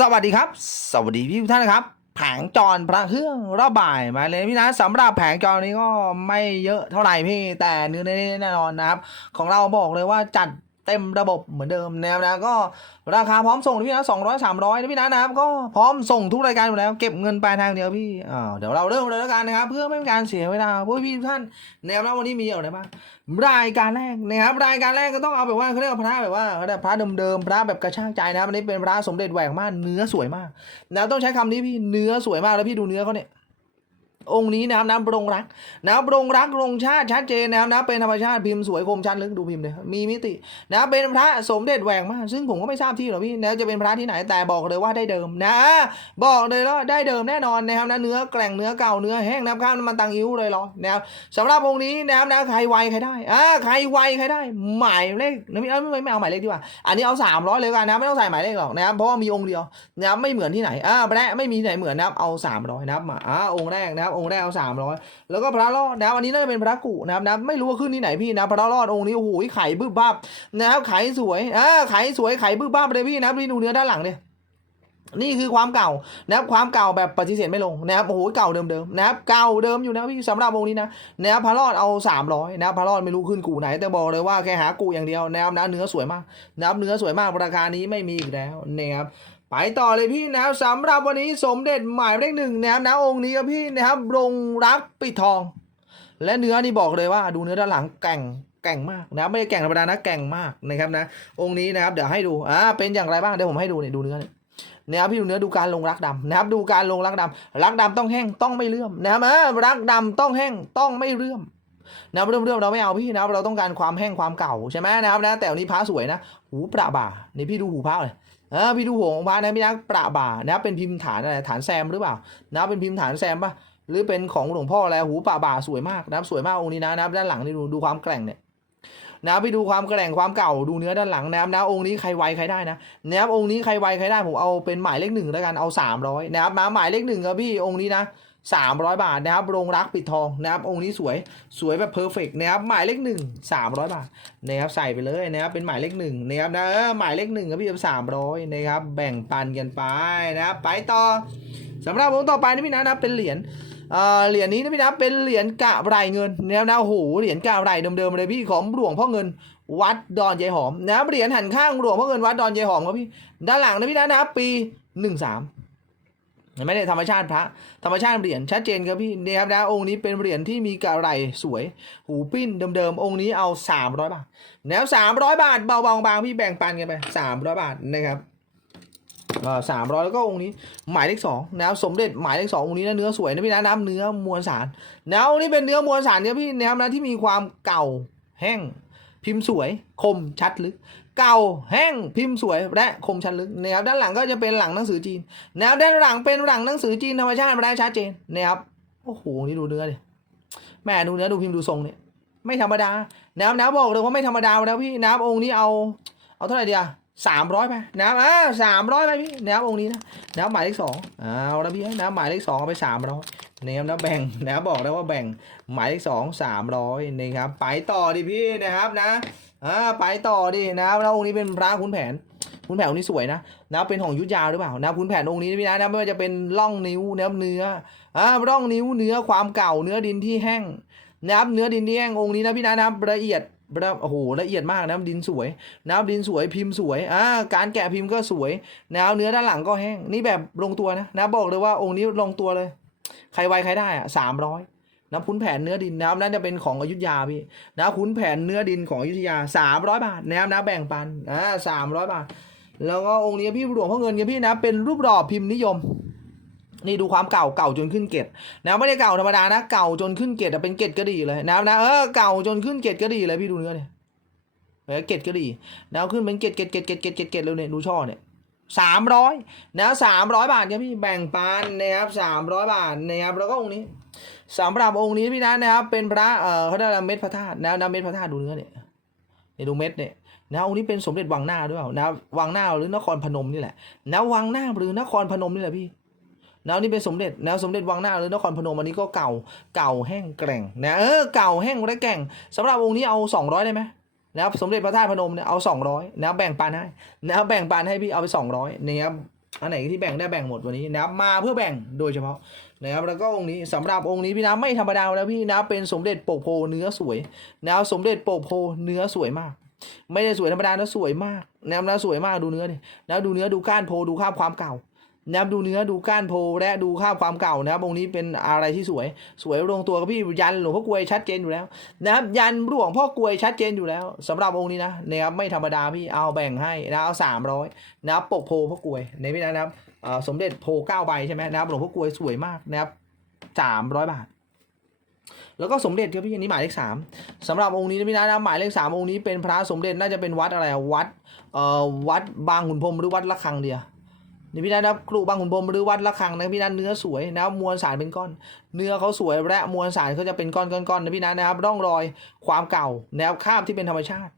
สวัสดีครับ สวัสดีพี่ทุกท่านนะครับ แผงจรพระเครื่องระบายมาเลยพี่นะสำหรับแผงจรนี้ก็ไม่เยอะเท่าไหร่พี่แต่เนื้อแน่นอนนะครับ ของเราบอกเลยว่าจัด เต็มระบบเหมือนเดิมนะครับนะก็ราคาพร้อมส่งนะพี่นะสองร้อยสามร้อยนะพี่นะนะครับก็พร้อมส่งทุกรายการอยู่แล้วเก็บเงินปลายทางเดียวพี่อ้าเดี๋ยวเราเริ่มเลยแล้วกันนะครับ เพื่อไม่เป็นการเสียเวลาพวกพี่ท่านนะครับวันนี้มีอะไรบ้างรายการแรกนะครับรายการแรกก็ต้องเอาแบบว่าเขาเรียกว่าพระแบบว่าเขาเรียกพระเดิมๆพระแบบกระช่างใจนะครับอันนี้เป็นพระสมเด็จแหวกมานเนื้อสวยมากนะต้องใช้คำนี้พี่เนื้อสวยมากแล้วพี่ดูเนื้อเขาเนี่ย องค์นี้นะครับนะรงรักนะรงรักรงชาติชัดเจนนะครับนะเป็นธรรมชาติพิมพ์สวยคมชัดลึกดูพิมพ์เลยมีมิตินะเป็นพระสมเด็จแหวกม่านซึ่งผมก็ไม่ทราบที่หรอกพี่นะจะเป็นพระที่ไหนแต่บอกเลยว่าได้เดิมนะ บอกเลยว่าได้เดิมแน่นอนนะครับนะเนื้อแกร่งเนื้อเก่าเนื้อแห้งนะครับข้ามมันตังอิ้วเลยหรอนะครับสำหรับองค์นี้นะครับนะใครไวใครได้อ่าใครไวใครได้ หมายเลขนะพี่เอ้ยไม่ไม่เอาหมายเลขดีกว่าอันนี้เอาสามร้อยเลยกันนะไม่ต้องใส่หมายเลขหรอกนะครับเพราะว่ามีองค์เดียวนะครับไม่เหมือนที่ไหนอ่าพระไม่มีที่ไหนเหมือนนะครับเอาสามร้อยนะครับอ่าองค์แรกนะครับองค์แรกเอาสามร้อยแล้วก็พระรอดนะครับอันนี้น่าจะเป็นพระกุนะครับนะไม่รู้ว่าขึ้นที่ไหนพี่นะพระรอดองค์นี้โอ้โหไข่บึ้บบ้าบนะครับไข่สวยอ่าไข่สวยไข่บึ้บบ้าบเลยพี่นะพี่ดูเนื้อด้านหลังเนี่ยนี่คือความเก่านะครับความเก่าแบบปฏิเสธไม่ลงนะครับโอ้โหเก่าเดิมๆนะครับเก่าเดิมอยู่นะพี่สำหรับวงนี้นะนะครับพระรอดเอา 300นะครับพระรอดไม่รู้ขึ้นกูไหน แต่บอกเลยว่าแค่หากูอย่างเดียวนะครับนะเนื้อสวยมากนะครับเนื้อสวยมากราคานี้ไม่มีอีกแล้วนะครับ ไปต่อเลยพี่นะครับสำหรับวันนี้สมเด็จหมายเลขหนึ่งนะครับนะองค์นี้ครับพี่นะครับรงรักปิดทอง และเนื้อนี่บอกเลยว่าดูเนื้อด้านหลังแก่งแก่งมากนะไม่ได้แก่งธรรมดานะแก่งมากนะครับนะองค์นี้นะครับเดี๋ยวให้ดูอ่าเป็นอย่างไรบ้างเดี๋ยวผมให้ดูเนี่ยดูเนื้อเนี่ยนะครับพี่ดูเนื้อดูการลงรักดำนะครับดูการลงรักดำรักดำต้องแห้งต้องไม่เลื่อมนะครับเออรักดำต้องแห้งต้องไม่เลื่อมนะครับเลื่อมเลื่อมเราไม่เอาพี่นะครับเราต้องการความแห้งความเก่าใช่ไหมนะครับนะแต่วันนี้พระสวยนะหูประบ่านี่พี่ดูหูพระเลย ออพี่ดูหัวของพระนะพี่นะประบ่านะเป็นพิมพ์ฐานอะไรฐานแซมหรือเปล่านะเป็นพิมพ์ฐานแซมปะหรือเป็นของหลวงพ่ออะไรหูประบ่าสวยมากนะสวยมากองค์นี้นะนะด้านหลังนี่ดูดูความแกร่งเนี่ยนะไปดูความแกร่งความเก่าดูเนื้อด้านหลังนะครับนะองค์นี้ใครไวใครได้นะนะครับองค์นี้ใครไวใครได้ผมเอาเป็นหมายเลขหนึ่งแล้วกันเอาสามร้อยนะครับมาหมายเลขหนึ่งครับพี่องค์นี้นะ สามร้อยบาทนะครับโรงรักปิดทองนะครับองค์นี้สวยสวยแบบเพอร์เฟกนะครับหมายเลขหนึ่งสามร้อยบาทนะครับใส่ไปเลยนะครับเป็นหมายเลขหนึ่งนะครับนะเออหมายเลขหนึ่งครับพี่สามร้อยนะครับแบ่งปันกันไปนะครับไปต่อสำหรับองค์ต่อไปนี่พี่นะนะเป็นเหรียญเออเหรียญนี้นะพี่นะเป็นเหรียญกะไรเงินนะครับนะโอ้โหเหรียญกะไรเดิมๆเลยพี่ของหลวงพ่อเงินวัดดอนยายหอมนะเหรียญหันข้างหลวงพ่อเงินวัดดอนยายหอมครับพี่ด้านหลังนะพี่นะนะครับปีหนึ่งสาม ไมเนี่ยธรรมชาติพระธรรมชาติเหรียญชัดเจนครับพี่นี่ครับนะองค์นี้เป็นเหรียญที่มีกะไรสวย หูปิ้นเดิมๆองค์นี้เอาสามร้อยบาทแล้วสามร้อยบาทเบาๆบางพี่แบ่งปันกันไปสามร้อยบาทนะครับสามร้อยแล้วก็องค์นี้หมายเลขสองนะครับสมเด็จหมายเลขสององค์นี้นะเนื้อสวยนะพี่นะน้ำเนื้อมวลสารนะองค์นี้เป็นเนื้อมวลสารเนี่ยพี่นะครับนะที่มีความเก่าแห้ง พิมพ์สวย คมชัดลึก เก่าแห้งพิมพ์สวยและคมชัดลึกนะครับด้านหลังก็จะเป็นหลังหนังสือจีนแนะครับด้านหลังเป็นหลังหนังสือจีนธรรมชาติมาได้ชัดเจนนะครับโอ้โหนี่ดูเนื้อดิแม่ดูเนื้อดูพิมพ์ดูทรงเนี่ยไม่ธรรมดานะครับนะบอกเลยว่าไม่ธรรมดาแล้วพี่นะครับองค์นี้เอาเอาเท่าไหร่ดีอะสามร้อยไปนะครับอ่าสามร้อยไปพี่นะครับองค์นี้นะนะครับหมายเลขสองเอาละพี่นะครับหมายเลขสองเอาไปสามร้อย นะครับนะแบ่งนะครับบอกแล้วว่าแบ่งหมายเลขสองสามร้อยนะครับไปต่อดิพี่นะครับนะอ่าไปต่อดินะครับแล้วองค์นี้เป็นพระขุนแผนขุนแผนองค์นี้สวยนะนะเป็นของยุทธยาหรือเปล่านะครับขุนแผนองค์นี้พี่นะนะไม่ว่าจะเป็นร่องนิ้วนะครับเนื้ออ่าร่องนิ้วเนื้อความเก่าเนื้อดินที่แห้งนะครับเนื้อดินที่แห้งองค์นี้นะพี่นะนะละเอียดโอ้โหละเอียดมากนะดินสวยนะครับดินสวยพิมพ์สวยอ่าการแกะพิมพ์ก็สวยนะเนื้อด้านหลังก็แห้งนี่แบบลงตัวนะนะบอกเลยว่าองค์นี้ลงตัวเลย ใครไวใครได้อะสามร้อยนะขุนแผนเนื้อดินนะครับนั่นจะเป็นของอยุธยาพี่นะขุนแผนเนื้อดินของอยุธยาสามร้อยบาทนะครับนะแบ่งปันอ่าสามร้อยบาท แล้วก็องค์นี้พี่หลวงพ่อเงินกับพี่นะเป็นรูปหล่อพิมพ์นิยมนี่ดูความเก่าเก่าจนขึ้นเกตนะไม่ได้เก่าธรรมดานะ เก่าจนขึ้นเกตเป็นเกตกระดี่เลยนะครับนะเออเก่าจนขึ้นเกตกระดี่เลยพี่ดูเนื้อเนี่ยเออเกตก็ดีแล้วขึ้นเป็นเกตเกตเกตเกตเกตเกตเกตเลยเนี่ยดูช่อเนี่ย สามร้อยนะสามร้อยบาทครับพี่แบ่งปันนะครับสามร้อยบาทนะครับแล้วก็องค์นี้สำหรับองค์นี้พี่นะนะครับเป็นพระเอ่อเขาเรียกอะเม็ดพระธาตุนะนะเม็ดพระธาตุดูเนื้อเนี่ยเนี่ยดูเม็ดเนี่ยนะองค์นี้เป็นสมเด็จวังหน้าด้วยเปล่านะวังหน้าหรือนครพนมนี่แหละนะวังหน้าหรือนครพนมนี่แหละพี่นะนี่เป็นสมเด็จนะสมเด็จวังหน้าหรือนครพนมอันนี้ก็เก่าเก่าแห้งแกร่งนะเออเก่าแห้งและแกร่งสำหรับองค์นี้เอาสองร้อยได้ไหม นะครับสมเด็จพระธาตุพนมเนี่ยเอาสองร้อยนะครับแบ่งปันให้นะครับแบ่งปันให้พี่เอาไปสองร้อยนะครับอันไหนที่แบ่งได้แบ่งหมดวันนี้นะครับมาเพื่อแบ่งโดยเฉพาะนะครับแล้วก็องค์นี้สำหรับองค์นี้พี่นะไม่ธรรมดาแล้วพี่นะเป็นสมเด็จโปกโพเนื้อสวยนะครับสมเด็จโปกโพเนื้อสวยมาก ไม่ได้สวยธรรมดานะสวยมากนะครับนะสวยมากดูเนื้อดินะดูเนื้อดูก้านโพดูคราบความเก่า นะครับดูเนื้อดูก้านโพและดูคราความเก่านะครับองค์นี้เป็นอะไรที่สวย สวยลงตัวกับพี่ยันหลวงพ่อกวยชัดเจนอยู่แล้วนะครับยันหลวงพ่อกวยชัดเจนอยู่แล้วสำหรับองค์นี้นะนะครับไม่ธรรมดาพี่เอาแบ่งให้นะเอาสามร้อยนะครับปกโพพ่อกวยในพี่นะครับสมเด็จโพเก้าใบใช่ไหมนะครับหลวงพ่อกวยสวยมากนะครับสามร้อยบาทแล้วก็สมเด็จครับพี่อันนี้หมายเลขสามสำหรับองค์นี้นะพี่นะนะหมายเลขสามองค์นี้เป็นพระสมเด็จน่าจะเป็นวัดอะไรวัดเอ่อวัดบางขุนพรมหรือวัดละคังเดีย นี่พี่นะนะครูบางขุนพรมหรือวัดละคังนะพี่นะเนื้อสวยนะมวลสารเป็นก้อน เนื้อเขาสวยและมวลสารเขาจะเป็นก้อนๆๆนะพี่นะนะครับร่องรอยความเก่าแนวคาบที่เป็นธรรมชาติ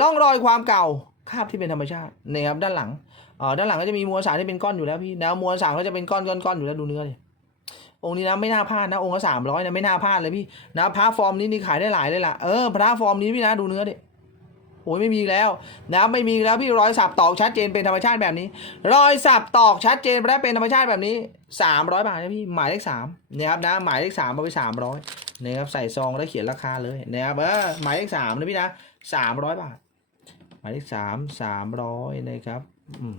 ร่องรอยความเก่าคาบที่เป็นธรรมชาตินะครับด้านหลังเอ่อด้านหลังก็จะมีมวลสารที่เป็นก้อนอยู่แล้วพี่แนวมวลสารเขาจะเป็นก้อนๆๆอยู่แล้วดูเนื้อดิองค์นี้นะไม่น่าพลาดนะองค์ละสามร้อยนะไม่น่าพลาดเลยพี่นะพระฟอร์มนี้นี่ขายได้หลายเลยล่ะเออพระฟอร์มนี้พี่นะดูเนื้อดิ โอ้ยไม่มีแล้วนะไม่มีแล้วพี่รอยสับตอกชัดเจนเป็นธรรมชาติแบบนี้ รอยสับตอกชัดเจนและเป็นธรรมชาติแบบนี้สามร้อยบาทนะพี่หมายเลขสามนะครับนะหมายเลขสามเอาไปสามร้อยนะครับใส่ซองแล้วเขียนราคาเลยนะครับเออหมายเลขสามนะพี่นะสามร้อยบาท หมายเลขสามสามร้อยนะครับอืม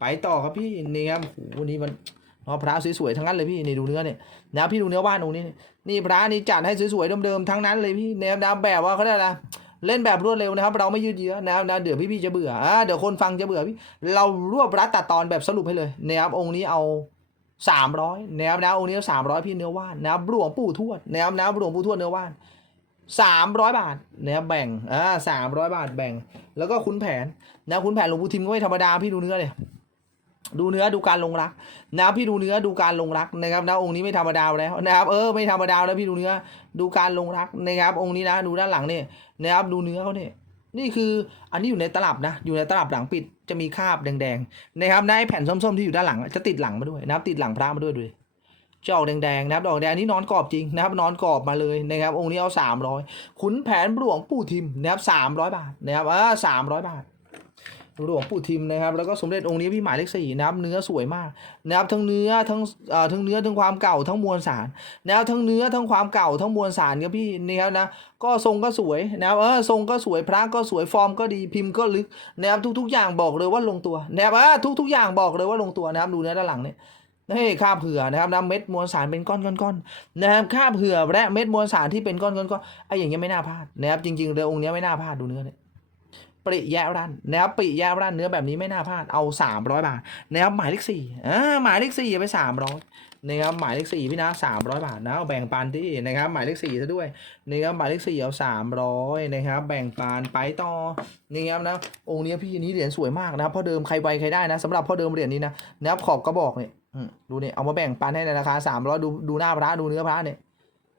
ไปต่อครับพี่นี่ครับโอ้โหวันนี้มันเพราะพระสวยๆทั้งนั้นเลยพี่นี่ดูเนื้อเนี่ยนะพี่ดูเนื้อว่านองนี้นี่พระนี่จัดให้สวยๆเดิมๆทั้งนั้นเลยพี่แนวดาวแบบว่าเขาเรียกอะไร เล่นแบบรวดเร็วนะครับ เราไม่ยืดเยื้อนะครับนะเดี๋ยวพี่ๆจะเบื่ออ่าเดี๋ยวคนฟังจะเบื่อพี่เรารวบรัดตัดตอนแบบสรุปให้เลยนะครับองค์นี้เอาสามร้อยนะครับนะองค์นี้สามร้อยพี่เนื้อว่านนะครับหลวงปู่ทวดนะครับนะหลวงปู่ทวดเนื้อว่านสามร้อยบาทนะครับแบ่งอ่าสามร้อยบาทแบ่ง แล้วก็ขุนแผนนะขุนแผนหลวงปู่ทิมก็ไม่ธรรมดาพี่ดูเนื้อเลย ดูเนื้อดูการลงรักนะครับพี่ดูเนื้อดูการลงรักนะครับนะองค์นี้ไม่ธรรมดาแล้วนะครับเออไม่ธรรมดาแล้วพี่ดูเนื้อดูการลงรักนะครับ องค์นี้นะดูด้านหลังเนี่ยนะครับดูเนื้อเขาเนี่ยนี่คืออันนี้อยู่ในตลับนะ อยู่ในตลับหลังปิดจะมีคราบแดงๆนะครับในแผ่นส้มๆที่อยู่ด้านหลัง จะติดหลังมาด้วยนะครับติดหลังพระมาด้วยดูดิจะออกแดงๆนะครับดอกแดงนี่นอนกรอบจริงนะครับนอนกรอบมาเลยนะครับองค์นี้เอาสามร้อยขุนแผนหลวงปู่ทิมนะครับสามร้อยบาทนะครับเออสามร้อยบาท หลวงปู่ทิมนะครับ แล้วก็สมเด็จองค์นี้พี่หมายเลขสี่นะครับเนื้อสวยมากนะครับทั้งเนื้อทั้งเอ่อทั้งเนื้อทั้งความเก่าทั้งมวลสารนะครับทั้งเนื้อทั้งความเก่าทั้งมวลสารครับพี่นี่ครับนะก็ทรงก็สวยนะครับเออทรงก็สวยพระก็สวยฟอร์มก็ดีพิมพ์ก็ลึกนะครับทุก ๆ อย่างบอกเลยว่าลงตัวนะครับเออทุก ๆ อย่างบอกเลยว่าลงตัวนะครับดูเนื้อด้านหลังเนี่ยนี่คราเผื่อนะครับนะเม็ดมวลสารเป็นก้อนๆๆนะครับคราเผื่อและเม็ดมวลสารที่เป็นก้อนๆๆไอ้อย่างเงี้ยไม่น่าพลาดนะครับจริงๆเรือองค์เนี้ยไม่น่าพลาดดูเนื้อเนี่ย ปริแยะรันนะครับปริแยะรันเนื้อแบบนี้ไม่น่าพลาดเอาสามร้อยบาทนะครับหมายเลขสี่อ่าหมายเลขสี่ไปสามร้อยนะครับหมายเลขสี่พี่นะสามร้อยบาทนะเอาแบ่งปันที่นะครับหมายเลขสี่ซะด้วยนะครับหมายเลขสี่เอาสามร้อยนะครับแบ่งปันไปต่อนี่ครับนะองค์นี้พี่นี้เหรียญสวยมากนะครับพ่อเดิมใครไวใครได้นะสำหรับพ่อเดิมเหรียญนี้นะนะครับขอบกระบอกเนี่ยดูเนี่ยเอามาแบ่งปันให้ในราคาสามร้อยดูดูหน้าพระดูเนื้อพระเนี่ย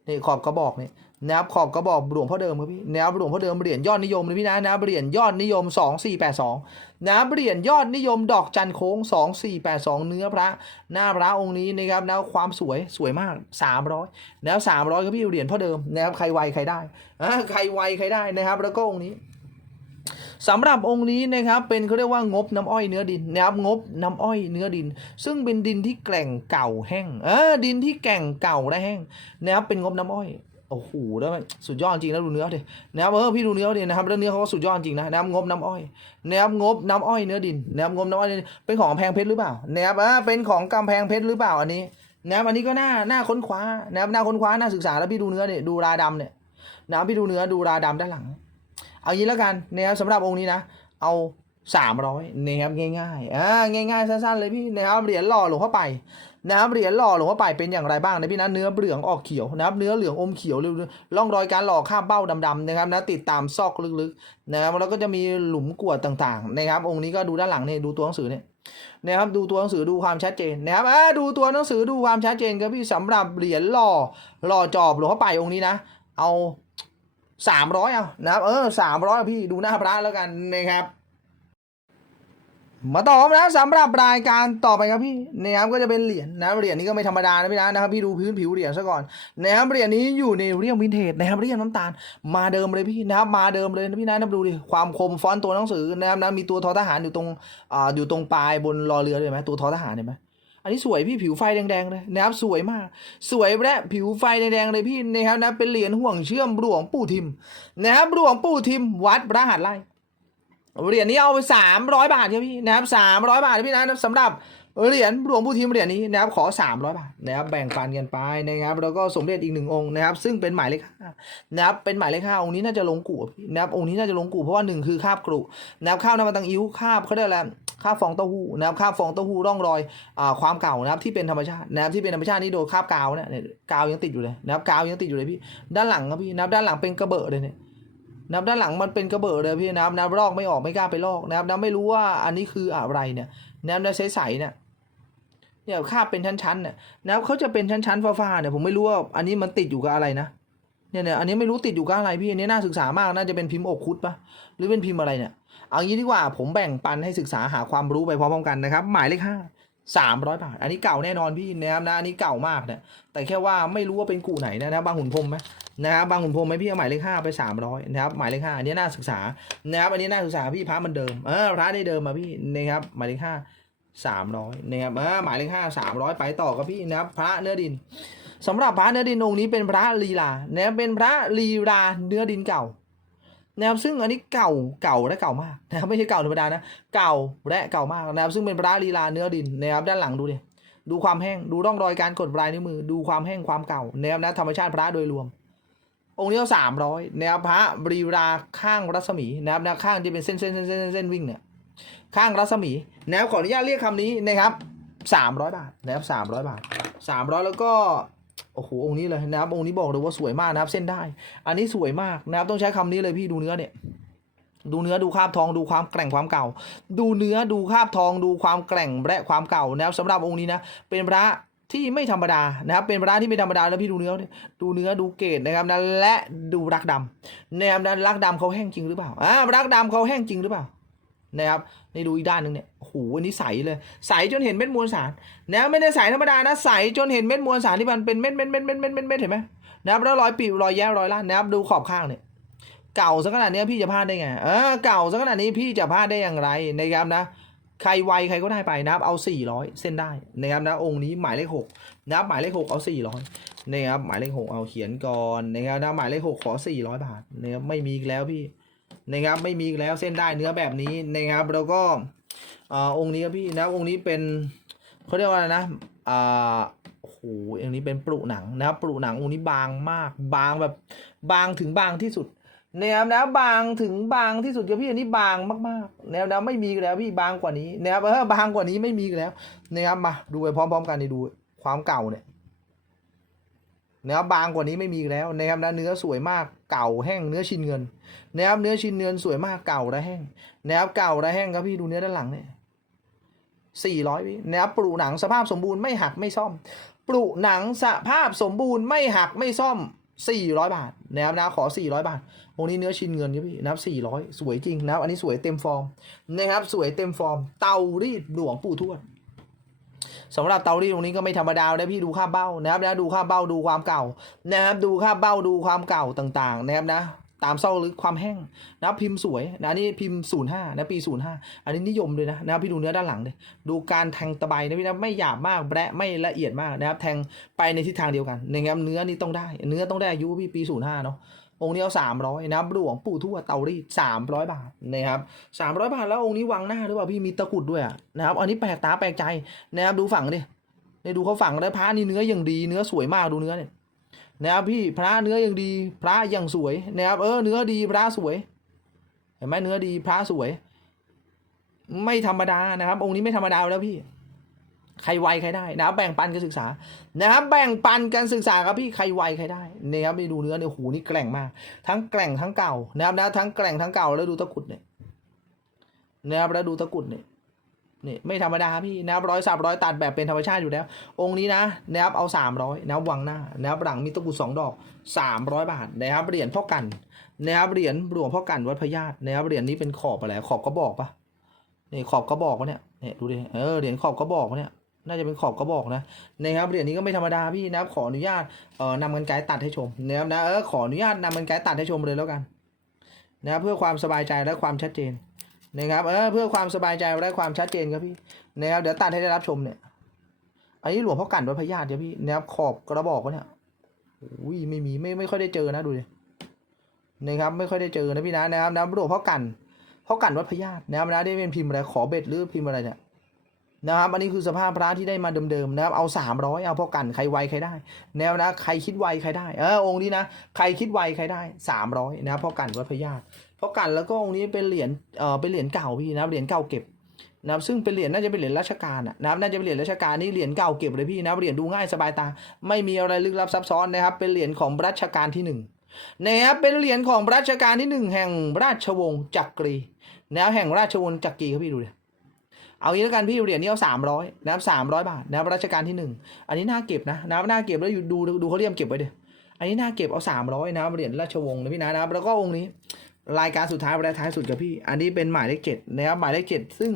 นี่ขอบกระบอกเนี่ยนะครับขอบกระบอกหลวงพ่อเดิมครับพี่นะครับหลวงพ่อเดิมเหรียญยอดนิยมเลยพี่นะนะครับเหรียญยอดนิยม 2482นะครับเหรียญยอดนิยมดอกจันโค้ง 2482 เนื้อพระ หน้าพระองค์นี้นะครับแล้วความสวยสวยมาก 300นะครับ300ครับพี่เหรียญพ่อเดิมนะครับใครไวใครได้อ่าใครไวใครได้นะครับ แล้วก็องค์นี้ สำหรับองค์นี้นะครับเป็นเขาเรียกว่างบน้ำอ้อยเนื้อดินนะครับงบน้ำอ้อยเนื้อดิน ซึ่งเป็นดินที่แกร่งเก่าแห้งเออดินที่แกร่งเก่าและแห้งนะครับเป็นงบน้ำอ้อยโอ้โหแล้วมันสุดยอดจริงนะดูเนื้อดินะครับเออพี่ดูเนื้อดินะครับแล้วเนื้อเขาก็สุดยอดจริงนะนะครับงบน้ำอ้อยนะครับงบน้ำอ้อยเนื้อดินนะครับงบน้ำอ้อยเป็นของกำแพงเพชรหรือเปล่านะครับอ่าเป็นของกำแพงเพชรหรือเปล่าอันนี้นะครับอันนี้ก็น่าน่าค้นคว้านะครับน่าค้นคว้าน่าศึกษาแล้วพี่ดูเนื้อเนี่ยดูราดำเนี่ยนะครับพี่ดูเนื้อดูราดำด้านหลัง เอางี้แล้วกันนะครับสำหรับองค์นี้นะ เอาสามร้อยนะครับง่ายๆอ่าง่ายๆสั้นๆเลยพี่นะครับเหรียญหล่อหลวงพ่อไปนะครับเหรียญหล่อหลวงพ่อไปเป็นอย่างไรบ้างนะพี่นะเนื้อเหลืองออกเขียวนะครับเนื้อเหลืองอมเขียวเร็วๆร่องรอยการหล่อคราบเบ้าดำๆนะครับนะติดตามซอกลึกๆนะครับแล้วก็จะมีหลุมกวดต่างๆนะครับองค์นี้ก็ดูด้านหลังเนี่ยดูตัวหนังสือเนี่ยนะครับดูตัวหนังสือดูความชัดเจนนะครับอ่าดูตัวหนังสือดูความชัดเจนครับพี่สำหรับเหรียญหล่อหล่อจอบหลวงพ่อไปองค์นี้นะ เอา สามร้อยเอานะครับ เออสามร้อยพี่ดูหน้าพระแล้วกันนะครับ มาต่อนะสำหรับรายการต่อไปครับพี่นะครับก็จะเป็นเหรียญนะเหรียญนี้ก็ไม่ธรรมดานะพี่นะนะครับพี่ดูพื้นผิวเหรียญซะก่อนนะครับเหรียญนี้อยู่ในเรียมวินเทจนะครับเรียมน้ำตาลมาเดิมเลยพี่นะครับมาเดิมเลยนะพี่นะนับดูดิความคมฟอนต์ตัวหนังสือนะครับนะมีตัวทอทหารอยู่ตรงอ่าอยู่ตรงปลายบนรอเรือเลยไหมตัวทอทหารเห็นไหม อันนี้สวยพี่ผิวไฟแดงๆเลยนะครับสวยมาก สวยและผิวไฟแดงๆเลยพี่นะครับนะเป็นเหรียญห่วงเชื่อมหลวงปู่ทิมนะครับหลวงปู่ทิมวัดพระหัตไร่เหรียญนี้เอาไปสามร้อยบาทครับพี่นะครับสามร้อยบาทพี่นะสำหรับเหรียญหลวงปู่ทิมเหรียญนี้นะครับขอสามร้อยบาทนะครับแบ่งปันกันไปนะครับแล้วก็สมเด็จอีกหนึ่งองค์นะครับ ซึ่งเป็นหมายเลขห้านะครับเป็นหมายเลขห้าองค์นี้น่าจะลงกู่นะครับองค์นี้น่าจะลงกู่เพราะว่าหนึ่งคือคาบกรุนะครับข้าวน้ำมันตังอิ้วคาบเขาเรียกอะไร คาบฟองเต้าหู้นะครับคาบฟองเต้าหู้ร่องรอยอความเก่านะครับที่เป็นธรรมชาตินะครับที่เป็นธรรมชาตินี่โดนคาบกาวเนี่ยเนี่ยกาวยังติดอยู่เลยนะครับกาวยังติดอยู่เลยพี่ด้านหลังครับพี่นะครับด้านหลังเป็นกระเบอะเลยเนี่ยนับด้านหลังมันเป็นกระเบิดเลยพี่นับนับลอกไม่ออกไม่กล้าไปลอกนะครับนับไม่รู้ว่าอันนี้คืออะไรเนี่ยนับนับใสๆเนี่ยเนี่ยคาบเป็นชั้นๆเนี่ยนับเขาจะเป็นชั้นๆฟ้าๆเนี่ยผมไม่รู้ว่าอันนี้มันติดอยู่กับอะไรนะ เนี่ยเนี่ยอันนี้ไม่รู้ติดอยู่กับอะไรพี่อันนี้น่าศึกษามากน่าจะเป็นพิมพ์อกคุดปะหรือเป็นพิมพ์อะไรเนี่ยเอางี้ดีกว่าผมแบ่งปันให้ศึกษาหาความรู้ไปพร้อมๆกันนะครับ หมายเลขห้าสามร้อยบาท อันนี้เก่าแน่นอนพี่นะครับนะอันนี้เก่ามากเนี่ยแต่แค่ว่าไม่รู้ว่าเป็นกูไหนนะนะบางหุ่นพรมไหมนะครับบางขุนพรมไหมพี่เอาหมายเลขห้าไปสามร้อยนะครับหมายเลขห้าอันนี้น่าศึกษานะครับอันนี้น่าศึกษาพี่พระมันเดิมเออพระได้เดิมมาพี่นะครับหมายเลขห้าสามร้อยนะครับเออหมายเลขห้าสามร้อยไปต่อกับพี่นะครับพระเนื้อดิน สำหรับพระเนื้อดินองค์นี้เป็นพระลีลานะครับเป็นพระลีลาเนื้อดินเก่านะครับซึ่งอันนี้เก่าเก่าและเก่ามากนะครับไม่ใช่เก่าธรรมดานะเก่าและเก่ามากนะครับซึ่งเป็นพระลีลาเนื้อดินนะครับด้านหลังดูดิดูความแห้งดูร่องรอยการกดปลายนิ้วมือ ดูความแห้งความเก่านะครับนะธรรมชาติพระโดยรวม องค์นี้เอาสามร้อยนะครับพระบรีราข้างรัศมีนะครับนะข้างที่เป็นเส้นเส้นเส้นเส้นเส้นวิ่งเนี่ยข้างรัศมีนะครับขออนุญาตเรียกคำนี้นะครับสามร้อยบาทนะครับสามร้อยบาทสามร้อยแล้วก็ โอ้โหองค์นี้เลยนะครับองค์นี้บอกเลยว่าสวยมากนะครับ เส้นได้ อันนี้สวยมากนะครับต้องใช้คำนี้เลยพี่ดูเนื้อเนี่ยดูเนื้อดูคาบทองดูความแกร่งความเก่า ดูเนื้อดูคาบทองดูความแกร่งและความเก่านะครับสำหรับองค์นี้นะเป็นพระที่ไม่ธรรมดานะครับเป็นพระที่ไม่ธรรมดาแล้วพี่ดูเนื้อเนี่ยดูเนื้อดูเกรดนะครับนะและดูรักดำนะครับนะรักดำเขาแห้งจริงหรือเปล่าอ่ารักดำเขาแห้งจริงหรือเปล่านะครับ นี่ดูอีกด้านหนึ่งเนี่ยโอ้โหอันนี้ใสเลย ใสจนเห็นเม็ดมวลสารนะไม่ได้ใสธรรมดานะ ใสจนเห็นเม็ดมวลสารที่มันเป็นเม็ดเม็ดเม็ดเม็ดเม็ดเม็ดเม็ดเห็นไหมนะครับแล้วรอยปีบรอยแย้รอยล่านนะครับดูขอบข้างเนี่ยเก่าสักขนาดนี้พี่จะพลาดได้ไงเออเก่าสักขนาดนี้พี่จะพลาดได้อย่างไรนะครับนะใครไวใครก็ได้ไปนะครับเอา 400 เส้นได้นะครับนะองค์นี้หมายเลขหกนะครับหมายเลขหกเอา 400นะครับหมายเลขหกเอาเขียนก่อนนะครับนะหมายเลขหกขอ 400 บาทนะครับไม่มีอีกแล้วพี่ นะครับไม่มีแล้วเส้นได้เนื้อแบบนี้นะครับแล้วก็อ่องค์นี้ครับพี่นะองค์นี้เป็นเขาเรียกว่าอะไรนะอ่าโอ้โหองค์นี้เป็นปลุหนังนะครับปลุหนังองค์นี้บางมาก บางแบบบางถึงบางที่สุดแนวนะบางถึงบางที่สุดกับพี่อันนี้บางมากๆแนวนะไม่มีแล้วพี่บางกว่านี้นะครับเออบางกว่านี้ไม่มีแล้วนะครับมาดูไปพร้อม ๆ กันนี่ดูความเก่าเนี่ย นะครับบางกว่านี้ไม่มีแล้วนะครับนะเนื้อสวยมากเก่าแห้งเนื้อชินเงินนะครับเนื้อชินเงินสวยมากเก่าและแห้งนะครับเก่าและแห้งครับพี่ดูเนื้อด้านหลังเนี่ยสี่ร้อยพี่นะครับปลูหนังสภาพสมบูรณ์ไม่หักไม่ซ่อม ปลูหนังสภาพสมบูรณ์ไม่หักไม่ซ่อม400บาทนะครับนะขอ400บาทองค์นี้เนื้อชินเงินครับพี่นะครับ400สวยจริงนะครับอันนี้สวยเต็มฟอร์มนะครับสวยเต็มฟอร์ม เตารีดหลวงปู่ทวด สำหรับเตารีดตรงนี้ก็ไม่ธรรมดานะพี่ดูค่าเบ้านะครับนะดูค่าเบ้าดูความเก่านะครับดูค่าเบ้าดูความเก่าต่างๆนะครับนะตามเศร้าลึกความแห้งนะครับพิมพ์สวยนะอันนี่พิมพ์05นะปี05อันนี้นิยมเลยนะนะพี่ดูเนื้อด้านหลังเลยดูการแทงตะไบนะพี่นะไม่หยาบมากแบะไม่ละเอียดมากนะครับแทงไปในทิศทางเดียวกันนะครับเนื้อนี่ต้องได้ เนื้อต้องได้อายุพี่ปี05เนาะ องค์นี้เอา300นะครับหลวงปู่ทวดเตารีด300บาทนะครับ300บาทแล้วองค์นี้วางหน้าหรือเปล่าพี่มีตะกุดด้วยนะครับ อันนี้แปลกตาแปลกใจนะครับดูฝั่งดิเนี่ยดูเขาฝั่งได้พระนี่เนื้ออย่างดีเนื้อสวยมากดูเนื้อเนี่ยนะครับพี่พระเนื้อยังดีพระยังสวยนะครับเออเนื้อดีพระสวย เห็นไหมเนื้อดีพระสวย ไม่ธรรมดานะครับ องค์นี้ไม่ธรรมดาแล้วพี่ ใครไวใครได้นะครับแบ่งปันกันศึกษานะครับแบ่งปันกันศึกษาครับพี่ใครไวใครได้นะครับนี่ดูเนื้อเนี่ยโอ้โหนี่แกร่งมาก ทั้งแกร่งทั้งเก่านะครับนะทั้งแกร่งทั้งเก่าแล้วดูตะกรุดเนี่ยนะครับแล้วดูตะกรุดเนี่ยนี่ไม่ธรรมดาพี่นะครับร้อยสับร้อยตัดแบบเป็นธรรมชาติอยู่แล้ว องค์นี้นะนะครับเอาสามร้อยนะครับวางหน้านะครับหลังมีตะกรุดสองดอกสามร้อยบาทนะครับเหรียญพ่อกันนะครับเหรียญหลวงพ่อกันวัดพญาตนะครับเหรียญนี้เป็นขอบอะไรขอบกระบอกปะนี่ขอบกระบอกวะเนี่ยเนี่ยดูดิเออเหรียญขอบกระบอกวะเนี่ย น่าจะเป็นขอบกระบอกนะนะครับเหรียญนี้ก็ไม่ธรรมดาพี่นะครับ ขออนุญาตเอ่อนำกันไกรตัดให้ชมนะครับนะเออขออนุญาตนำกันไกรตัดให้ชมเลยแล้วกันนะครับเพื่อความสบายใจและความชัดเจนนะครับเออเพื่อความสบายใจและความชัดเจนครับพี่นะครับเดี๋ยวตัดให้ได้รับชมเนี่ย อันนี้หลวงพ่อกันวัดพญาติเดี๋ยวพี่นะครับขอบกระบอกวะเนี่ยอุ้ยไม่มีไม่ไม่ค่อยได้เจอนะดูดินะครับไม่ค่อยได้เจอนะพี่นะนะครับนะหลวงพ่อกันพ่อกันวัดพญาตินะครับนะได้เป็นพิมพ์อะไรขอเบ็ดหรือพิมพ์อะไรเนี่ย นะครับอันนี้คือสภาพพระที่ได้มาเดิมๆนะครับเอาสามร้อยเอาพอกันใครไวใครได้แนวนะใครคิดไวใครได้เออองค์นี้นะใครคิดไวใครได้สามร้อยนะครับพอกันวัดพญาติพอกันแล้วก็องค์นี้เป็นเหรียญเออเป็นเหรียญเก่าพี่นะเหรียญเก่าเก็บนะครับซึ่งเป็นเหรียญน่าจะเป็นเหรียญราชการนะครับน่าจะเป็นเหรียญราชการนี่เหรียญเก่าเก็บเลยพี่นะเหรียญดูง่ายสบายตา ไม่มีอะไรลึกลับซับซ้อนนะครับ เป็นเหรียญของรัชกาลที่หนึ่งนะครับเป็นเหรียญของรัชกาลที่หนึ่งแห่งราชวงศ์จักรีนะแห่งราชวงศ์จักรีครับพี่ดูดิ เอางี้แล้วกันพี่เหรียญนี้เอาสามร้อยนะครับสามร้อยบาทนะครับรัชกาลที่หนึ่งอันนี้น่าเก็บนะนะครับน่าเก็บแล้วอยู่ดูดูเขาเรียมเก็บไว้เดี๋ยอันนี้น่าเก็บเอาสามร้อยนะครับเหรียญราชวงศ์นะพี่นะนะครับแล้วก็องค์นี้รายการสุดท้ายรายท้ายสุดกับพี่ อันนี้เป็นหมายเลขเจ็ดนะครับหมายเลขเจ็ดซึ่ง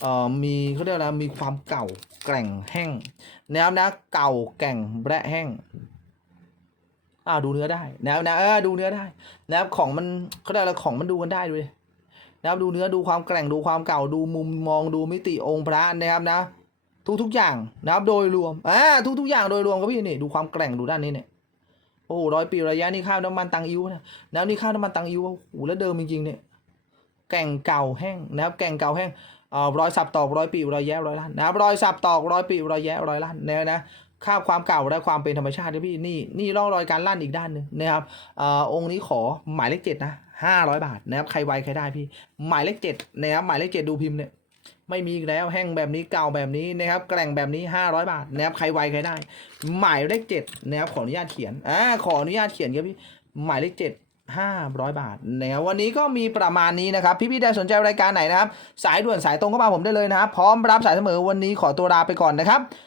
เอ่อมีเขาเรียกอะไรมีความเก่าแกร่งแห้งนะครับนะเก่าแก่งและแห้งอ่าดูเนื้อได้นะครับนะเออดูเนื้อได้นะครับของมันเขาเรียกอะไรของมันดูกันได้ดูดิ นะครับดูเนื้อดูความแกร่งดูความเก่าดูมุมมองดูมิติองค์พระนะครับนะ ทุกทุกๆอย่างนะครับโดยรวมอ่าทุกทุกๆอย่างโดยรวมก็พี่นี่ดูความแกร่งดูด้านนี้เนี่ยโอ้ร้อยปีระยะนี่ข้าวน้ำมันตังอิ้วนะแล้วนี่ข้าวน้ำมันตังอิ้วโอ้โหแล้วเดิมจริงๆเนี่ยแก่งเก่าแห้งนะครับแก่งเก่าแห้งเอ่อรอยสับตอกร้อยปีรอยแย้รอยล้านนะครับรอยสับตอกร้อยปีรอยแย้รอยล้านเนี่ยนะ ค่าความเก่าและความเป็นธรรมชาตินะพี่นี่นี่ร่องรอยการลั่นอีกด้านหนึ่งนะครับอองค์นี้ขอหมายเลขเจ็ดนะห้าร้อยบาทนะครับใครไวใครได้พี่ หมายเลขเจ็ดนะครับหมายเลขเจ็ดดูพิมพ์เนี่ยไม่มีแล้วแห้งแบบนี้เก่าแบบนี้นะครับแกร่งแบบนี้ห้าร้อยบาทนะครับใครไวใครได้ หมายเลขเจ็ดนะครับขออนุญาตเขียนอ่าขออนุญาตเขียนครับพี่หมายเลขเจ็ดห้าร้อยบาทนะครับวันนี้ก็มีประมาณนี้นะครับพี่ๆได้สนใจรายการไหนนะครับ สายด่วนสายตรงก็มาผมได้เลยนะครับ พร้อมรับสายเสมอวันนี้ขอตัวลาไปก่อนนะครับ